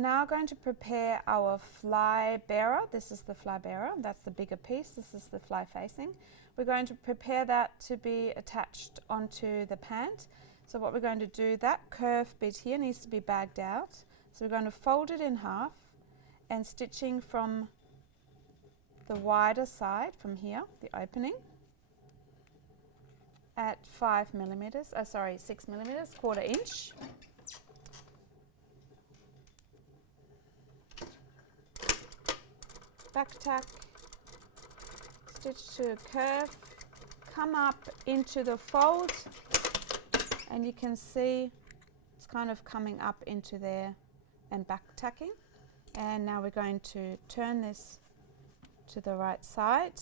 now going to prepare our fly bearer. This is the fly bearer, that's the bigger piece, this is the fly facing. We're going to prepare that to be attached onto the pant. So what we're going to do, that curved bit here needs to be bagged out. So we're going to fold it in half and stitching from the wider side, from here, the opening, at 6 millimeters, 1/4 inch. Back tack, stitch to a curve, come up into the fold, and you can see it's kind of coming up into there and back tacking. And now we're going to turn this to the right side.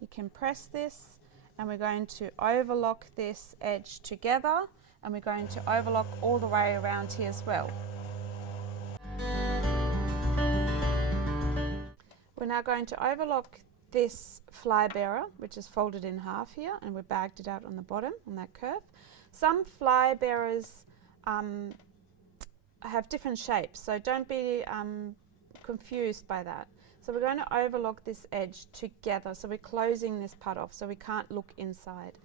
You can press this, and we're going to overlock this edge together, and we're going to overlock all the way around here as well. We're now going to overlock this fly bearer, which is folded in half here, and we bagged it out on the bottom on that curve. Some fly bearers have different shapes, so don't be confused by that. So we're going to overlock this edge together, so we're closing this part off so we can't look inside.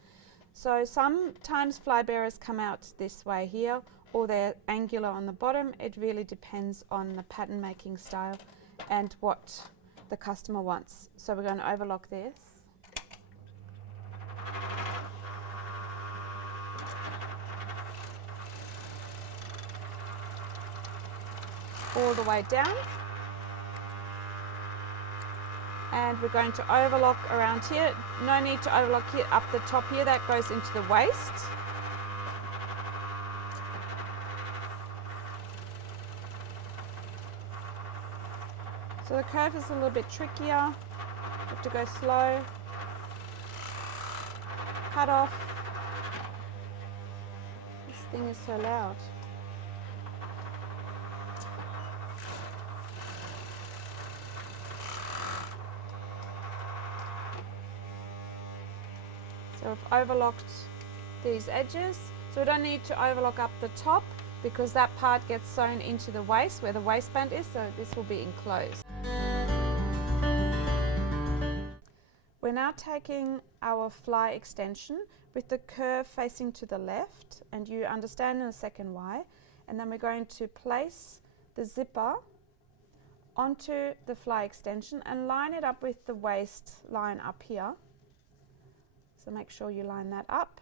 So sometimes fly bearers come out this way here, or they're angular on the bottom. It really depends on the pattern making style and what the customer wants. So we're going to overlock this. All the way down. And we're going to overlock around here. No need to overlock here up the top here, that goes into the waist. So the curve is a little bit trickier. You have to go slow. Cut off. This thing is so loud. So we've overlocked these edges. So we don't need to overlock up the top because that part gets sewn into the waist where the waistband is, so this will be enclosed. We're now taking our fly extension with the curve facing to the left, and you understand in a second why, and then we're going to place the zipper onto the fly extension and line it up with the waist line up here. So make sure you line that up.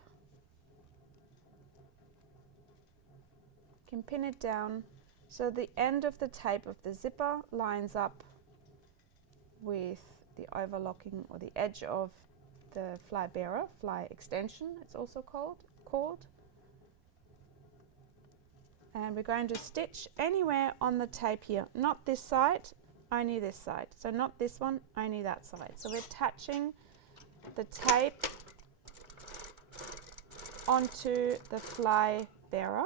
You can pin it down so the end of the tape of the zipper lines up with the overlocking or the edge of the fly bearer, fly extension it's also called. And we're going to stitch anywhere on the tape here, not this side, only this side. So not this one, only that side. So we're attaching the tape onto the fly bearer.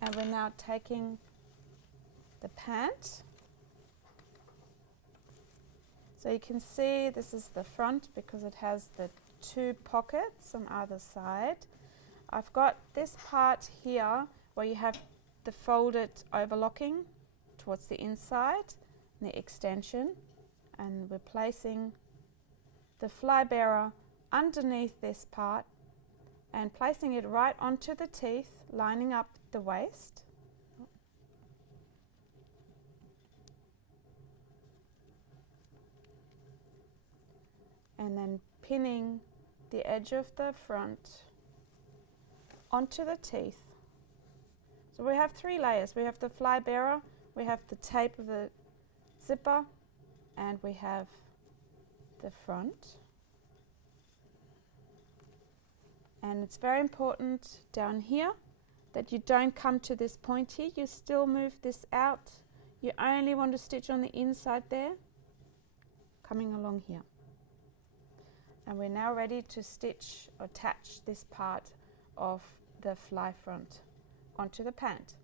And we're now taking the pant. So you can see this is the front because it has the 2 pockets on either side. I've got this part here where you have the folded overlocking towards the inside and the extension, and we're placing the fly bearer underneath this part and placing it right onto the teeth, lining up the waist. And then pinning the edge of the front onto the teeth. So we have 3 layers. We have the fly bearer, we have the tape of the zipper, and we have the front. And it's very important down here that you don't come to this point here. You still move this out. You only want to stitch on the inside there, coming along here. And we're now ready to stitch or attach this part of the fly front onto the pant.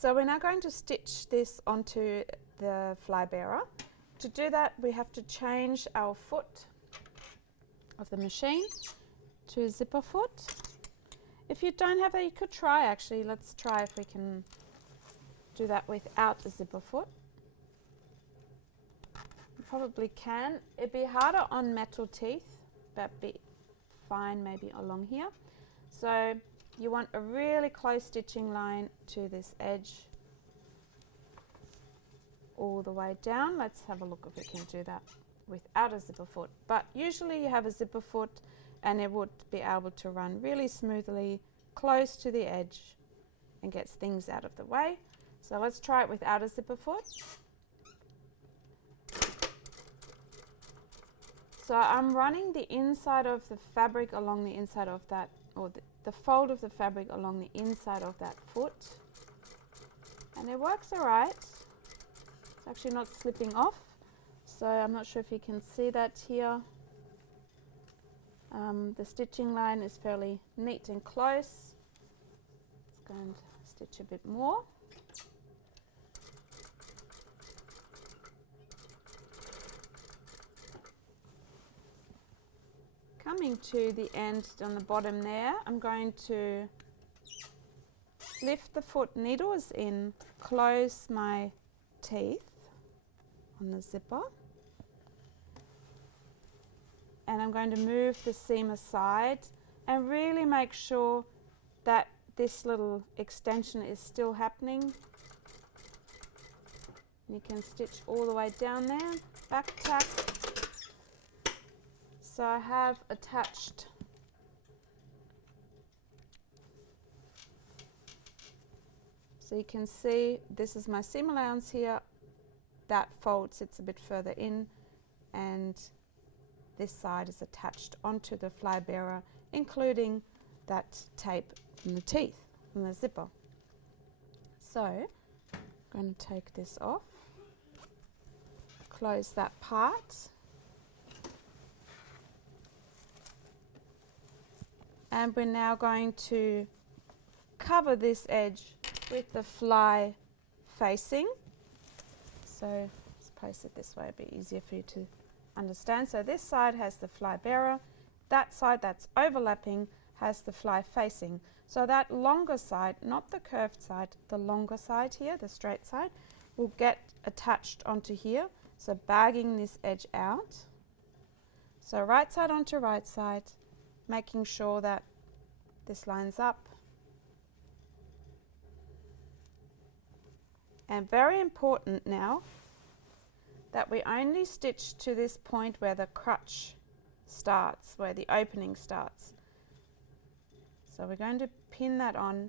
So we're now going to stitch this onto the fly bearer. To do that, we have to change our foot of the machine to a zipper foot. If you don't have that, you could try actually. Let's try if we can do that without a zipper foot. You probably can. It'd be harder on metal teeth, but be fine maybe along here. So you want a really close stitching line to this edge all the way down. Let's have a look if we can do that without a zipper foot. But usually you have a zipper foot and it would be able to run really smoothly close to the edge and gets things out of the way. So let's try it without a zipper foot. So I'm running the inside of the fabric along the inside of that, or the fold of the fabric along the inside of that foot. And it works all right. It's actually not slipping off. So I'm not sure if you can see that here. The stitching line is fairly neat and close. Let's go and stitch a bit more. Coming to the end on the bottom there, I'm going to lift the foot needles in, close my teeth on the zipper, and I'm going to move the seam aside and really make sure that this little extension is still happening. You can stitch all the way down there, back tack. So I have attached so you can see this is my seam allowance here. That fold sits a bit further in and this side is attached onto the fly bearer, including that tape from the teeth, from the zipper. So I'm going to take this off, close that part. And we're now going to cover this edge with the fly facing. So let's place it this way, it'll be easier for you to understand. So this side has the fly bearer, that side that's overlapping has the fly facing. So that longer side, not the curved side, the longer side here, the straight side, will get attached onto here. So bagging this edge out. So right side onto right side, making sure that this lines up. And very important now that we only stitch to this point where the crutch starts, where the opening starts. So we're going to pin that on.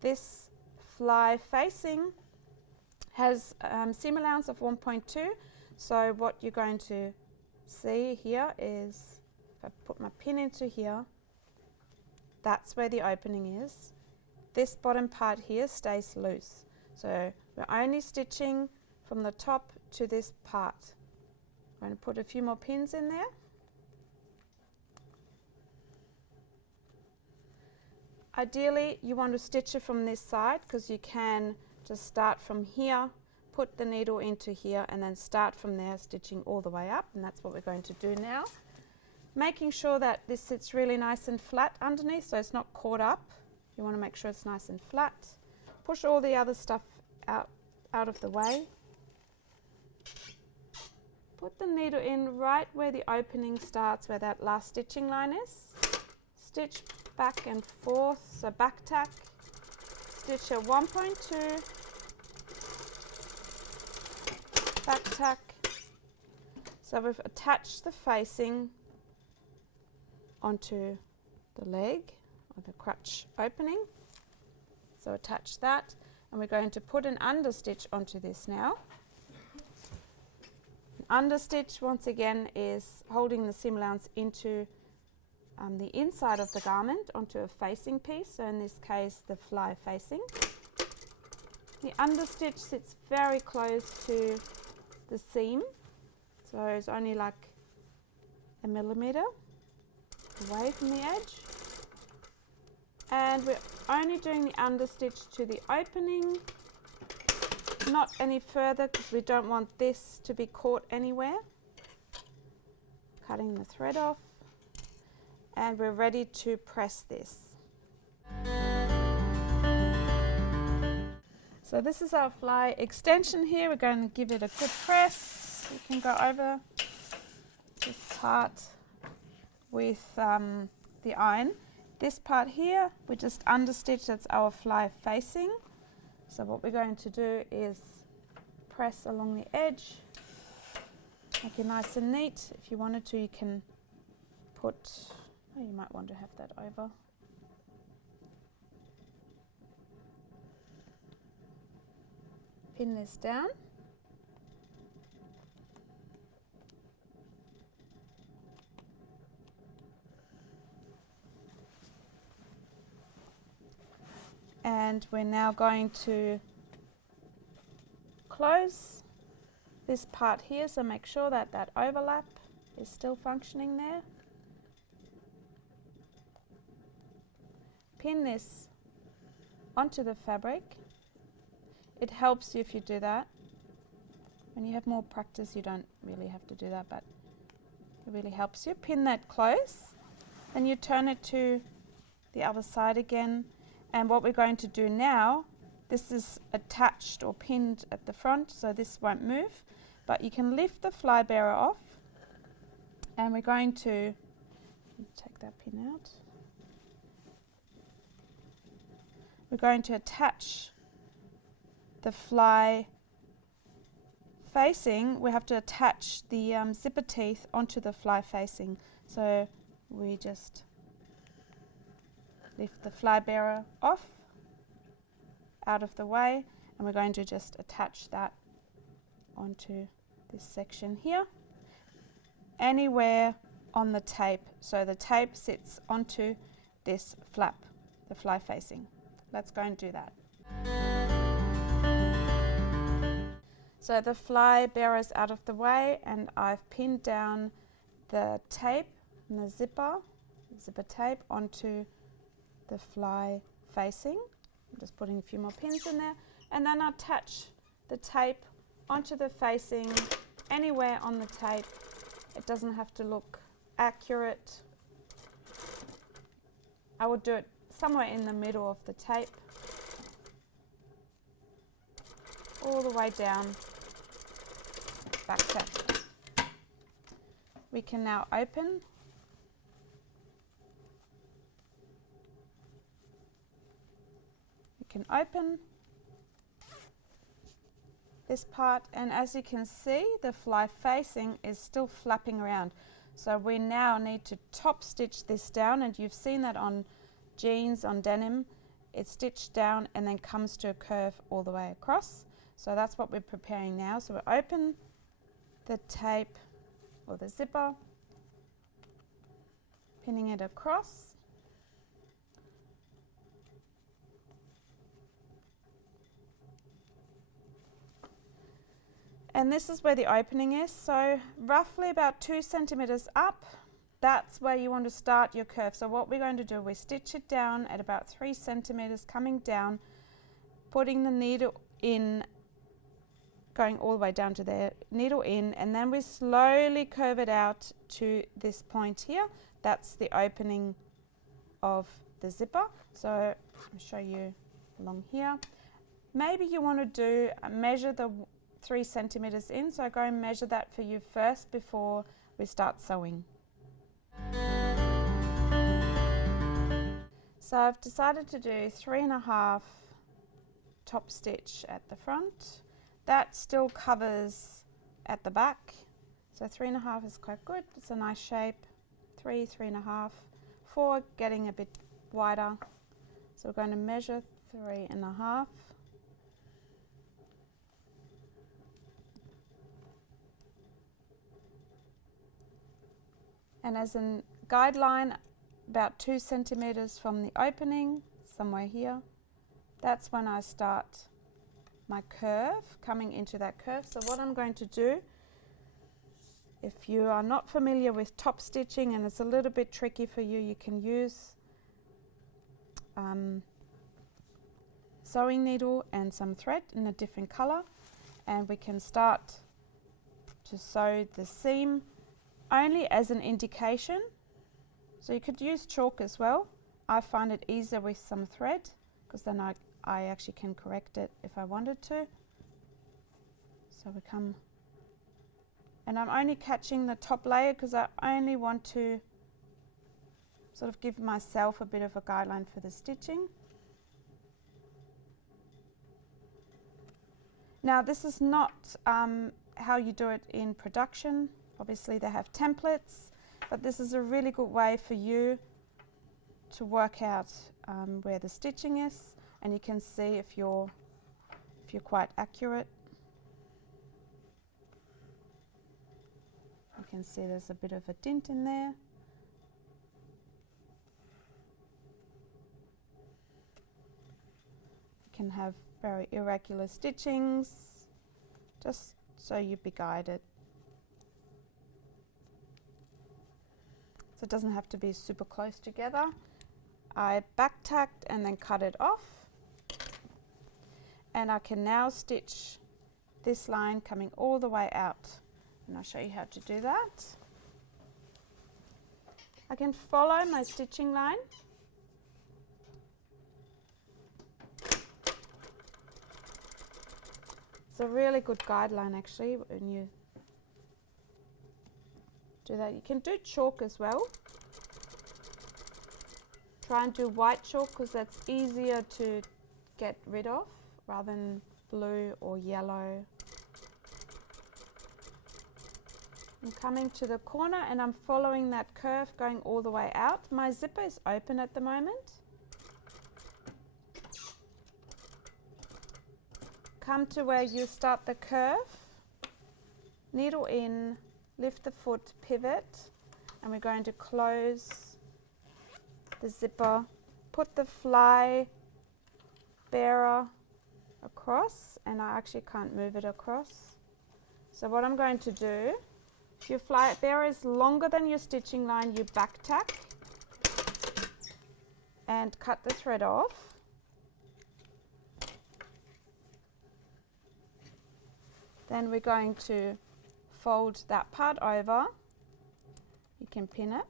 This fly facing has seam allowance of 1.2. So what you're going to see here is, if I put my pin into here, that's where the opening is. This bottom part here stays loose. So we're only stitching from the top to this part. I'm going to put a few more pins in there. Ideally, you want to stitch it from this side because you can just start from here, put the needle into here, and then start from there, stitching all the way up, and that's what we're going to do now. Making sure that this sits really nice and flat underneath, so it's not caught up. You want to make sure it's nice and flat. Push all the other stuff out of the way. Put the needle in right where the opening starts, where that last stitching line is. Stitch back and forth, so back tack, stitch a 1.2, back tack. So we've attached the facing onto the leg or the crutch opening. So attach that, and we're going to put an understitch onto this now. An understitch once again is holding the seam allowance into the inside of the garment onto a facing piece, so in this case the fly facing. The understitch sits very close to the seam, so it's only like 1 millimeter away from the edge. And we're only doing the understitch to the opening, not any further, because we don't want this to be caught anywhere. Cutting the thread off, and we're ready to press this. So this is our fly extension here. We're going to give it a good press. You can go over this part with the iron. This part here, we just understitch, that's our fly facing. So what we're going to do is press along the edge, make it nice and neat. If you wanted to, you can put, oh, you might want to have that over. Pin this down. And we're now going to close this part here, so make sure that that overlap is still functioning there. Pin this onto the fabric. It helps you if you do that. When you have more practice, you don't really have to do that, but it really helps you. Pin that close, then you turn it to the other side again. And what we're going to do now, this is attached or pinned at the front, so this won't move, but you can lift the fly bearer off, and we're going to take that pin out. We're going to attach the fly facing. We have to attach the zipper teeth onto the fly facing, so we just lift the fly bearer off, out of the way, and we're going to just attach that onto this section here, anywhere on the tape. So the tape sits onto this flap, the fly facing. Let's go and do that. So the fly bearer's out of the way, and I've pinned down the tape and the zipper tape onto the fly facing. I'm just putting a few more pins in there, and then I'll attach the tape onto the facing anywhere on the tape. It doesn't have to look accurate. I would do it somewhere in the middle of the tape, all the way down, back tape. We can now open. Can open this part, and as you can see, the fly facing is still flapping around. So we now need to top stitch this down, and you've seen that on jeans, on denim. It's stitched down and then comes to a curve all the way across. So that's what we're preparing now. So we open the tape or the zipper, pinning it across. And this is where the opening is, so roughly about 2 centimeters up, that's where you want to start your curve. So what we're going to do, we stitch it down at about 3 centimeters, coming down, putting the needle in, going all the way down to there, needle in, and then we slowly curve it out to this point here. That's the opening of the zipper. So I'll show you along here. Maybe you want to do measure the 3 centimeters in, so go and measure that for you first before we start sewing. So I've decided to do 3.5 top stitch at the front. That still covers at the back, so 3.5 is quite good. It's a nice shape. 3.5, 4 getting a bit wider, so we're going to measure 3.5. And as a guideline, about 2 centimeters from the opening, somewhere here, that's when I start my curve, coming into that curve. So what I'm going to do, if you are not familiar with top stitching and it's a little bit tricky for you, you can use sewing needle and some thread in a different color, and we can start to sew the seam only as an indication. So you could use chalk as well. I find it easier with some thread because then I actually can correct it if I wanted to. So we come, and I'm only catching the top layer because I only want to sort of give myself a bit of a guideline for the stitching. Now this is not how you do it in production. Obviously they have templates, but this is a really good way for you to work out where the stitching is, and you can see if you're quite accurate. You can see there's a bit of a dint in there. You can have very irregular stitchings, just so you be guided. So it doesn't have to be super close together. I back tacked and then cut it off, and I can now stitch this line coming all the way out, and I'll show you how to do that. I can follow my stitching line. It's a really good guideline actually when you do that. You can do chalk as well. Try and do white chalk because that's easier to get rid of rather than blue or yellow. I'm coming to the corner and I'm following that curve going all the way out. My zipper is open at the moment. Come to where you start the curve, needle in, lift the foot, pivot, and we're going to close the zipper, put the fly bearer across, and I actually can't move it across. So what I'm going to do, if your fly bearer is longer than your stitching line, you back tack and cut the thread off. Then we're going to fold that part over. You can pin it.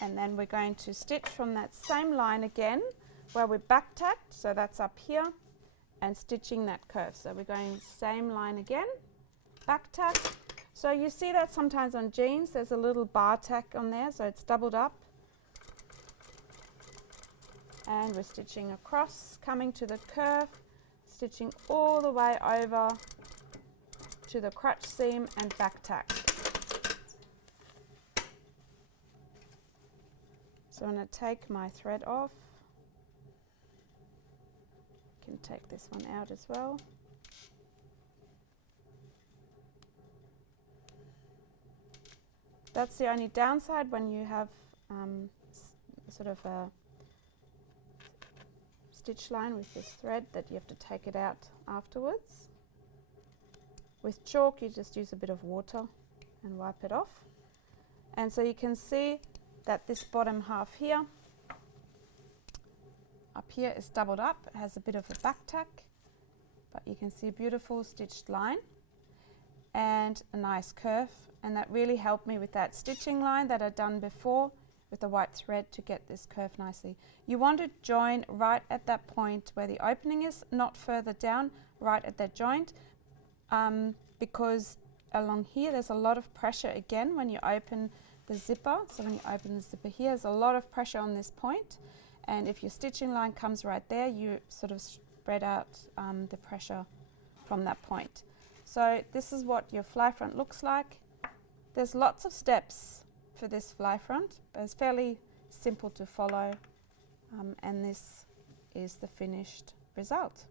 And then we're going to stitch from that same line again where we back tacked, so that's up here, and stitching that curve. So we're going same line again, back tack. So you see that sometimes on jeans there's a little bar tack on there, so it's doubled up. And we're stitching across, coming to the curve, stitching all the way over to the crotch seam and back tack. So I'm going to take my thread off. I can take this one out as well. That's the only downside when you have sort of a stitch line with this thread, that you have to take it out afterwards. With chalk you just use a bit of water and wipe it off. And so you can see that this bottom half here, up here, is doubled up. It has a bit of a back tack, but you can see a beautiful stitched line and a nice curve, and that really helped me with that stitching line that I'd done before with the white thread to get this curve nicely. You want to join right at that point where the opening is, not further down, right at that joint, because along here there's a lot of pressure again when you open the zipper. So when you open the zipper here, there's a lot of pressure on this point, and if your stitching line comes right there, you sort of spread out the pressure from that point. So this is what your fly front looks like. There's lots of steps for this fly front, but it's fairly simple to follow, and this is the finished result.